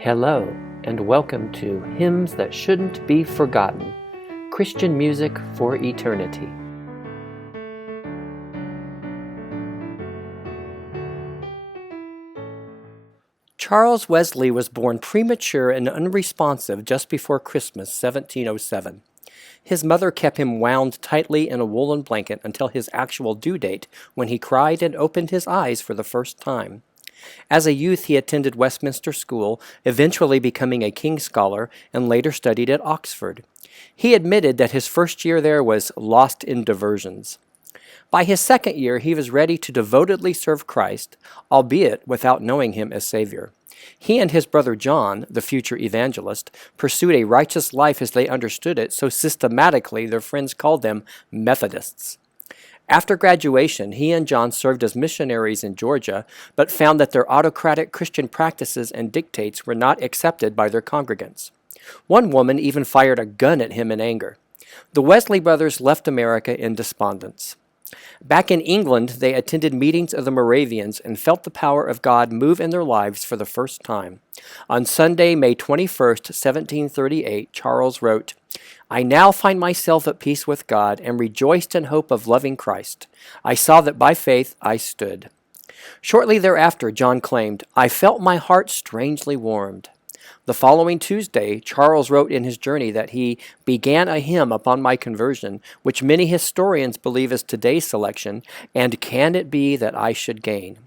Hello, and welcome to Hymns That Shouldn't Be Forgotten, Christian Music for Eternity. Charles Wesley was born premature and unresponsive just before Christmas, 1707. His mother kept him wound tightly in a woolen blanket until his actual due date, when he cried and opened his eyes for the first time. As a youth, he attended Westminster School, eventually becoming a King's Scholar, and later studied at Oxford. He admitted that his first year there was lost in diversions. By his second year, he was ready to devotedly serve Christ, albeit without knowing him as Savior. He and his brother John, the future evangelist, pursued a righteous life as they understood it, so systematically their friends called them Methodists. After graduation, he and John served as missionaries in Georgia, but found that their autocratic Christian practices and dictates were not accepted by their congregants. One woman even fired a gun at him in anger. The Wesley brothers left America in despondence. Back in England, they attended meetings of the Moravians and felt the power of God move in their lives for the first time. On Sunday, May 21st, 1738, Charles wrote, "I now find myself at peace with God and rejoiced in hope of loving Christ. I saw that by faith I stood." Shortly thereafter, John claimed, "I felt my heart strangely warmed." The following Tuesday, Charles wrote in his journey that he began a hymn upon my conversion, which many historians believe is today's selection, "And Can It Be That I Should Gain?"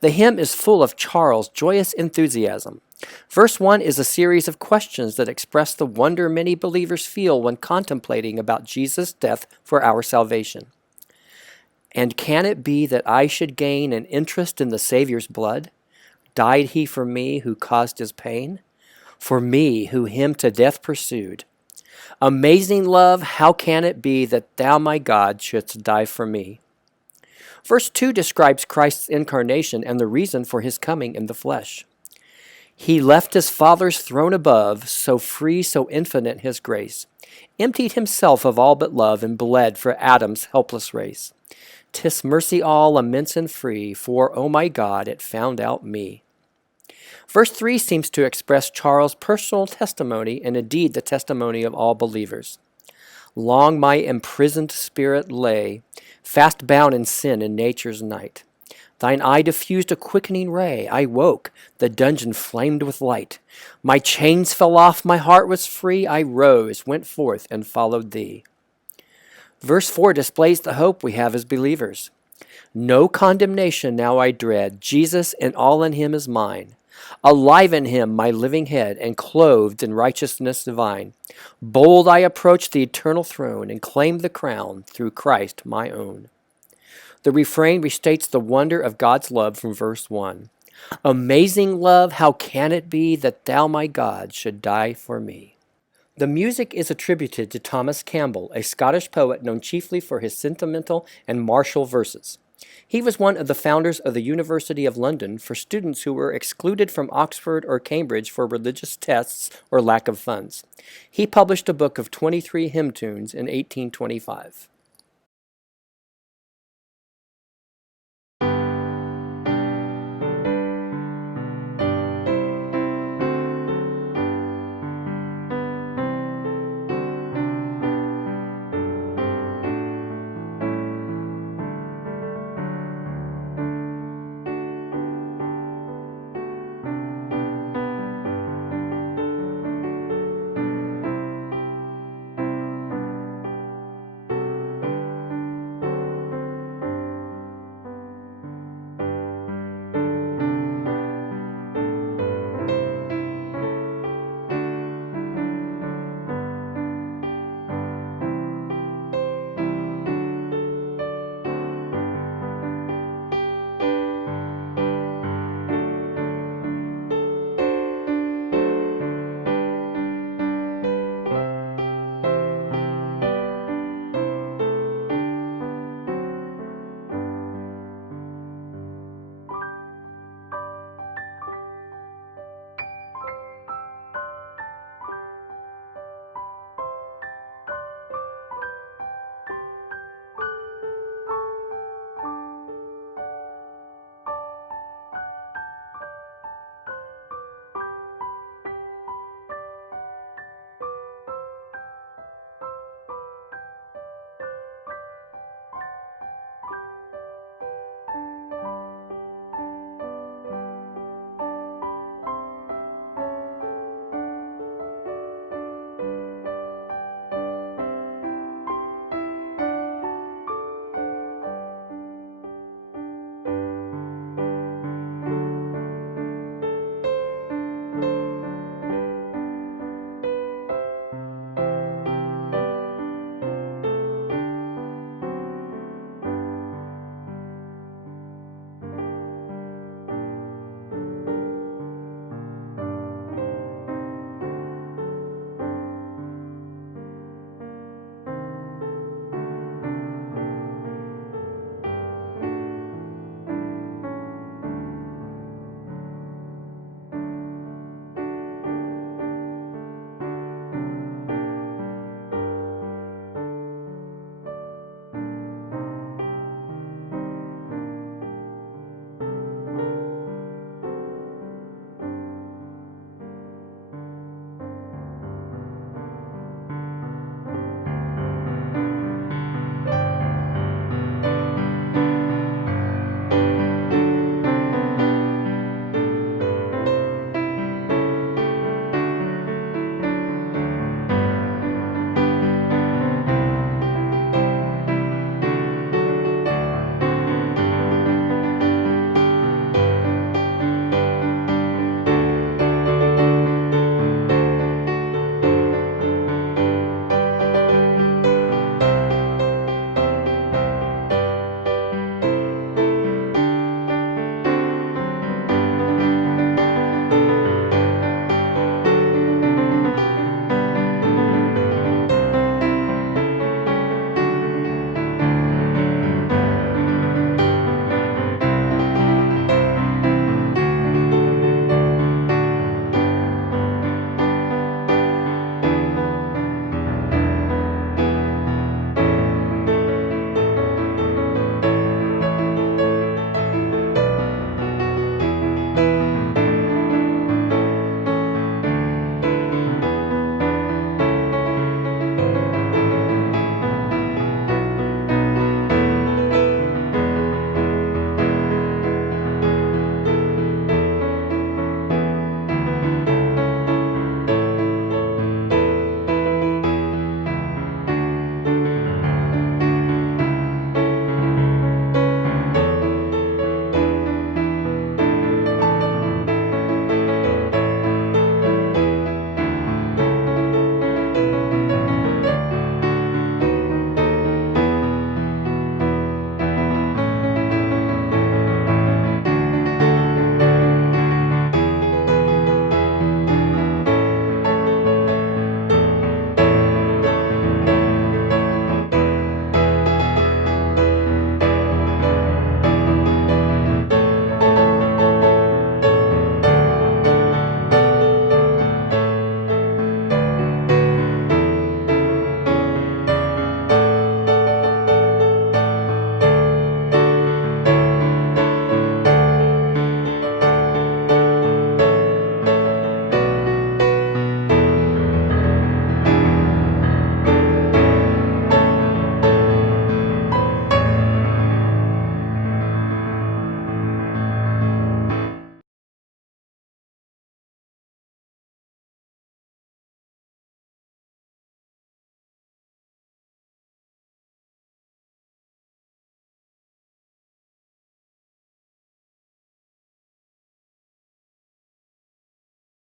The hymn is full of Charles' joyous enthusiasm. Verse 1 is a series of questions that express the wonder many believers feel when contemplating about Jesus' death for our salvation. And can it be that I should gain an interest in the Savior's blood? Died he for me who caused his pain? For me who him to death pursued? Amazing love, how can it be that thou, my God, shouldst die for me? Verse 2 describes Christ's incarnation and the reason for his coming in the flesh. He left his Father's throne above, so free, so infinite his grace, emptied himself of all but love, and bled for Adam's helpless race. 'Tis mercy all, immense and free, for, O my God, it found out me. Verse 3 seems to express Charles' personal testimony and indeed the testimony of all believers. Long my imprisoned spirit lay, fast bound in sin in nature's night. Thine eye diffused a quickening ray. I woke, the dungeon flamed with light. My chains fell off, my heart was free. I rose, went forth, and followed thee. Verse 4 displays the hope we have as believers. No condemnation now I dread. Jesus and all in him is mine. Alive in him, my living head, and clothed in righteousness divine. Bold I approach the eternal throne and claim the crown through Christ my own. The refrain restates the wonder of God's love from verse 1. Amazing love, how can it be that thou, my God, should die for me? The music is attributed to Thomas Campbell, a Scottish poet known chiefly for his sentimental and martial verses. He was one of the founders of the University of London for students who were excluded from Oxford or Cambridge for religious tests or lack of funds. He published a book of 23 hymn tunes in 1825.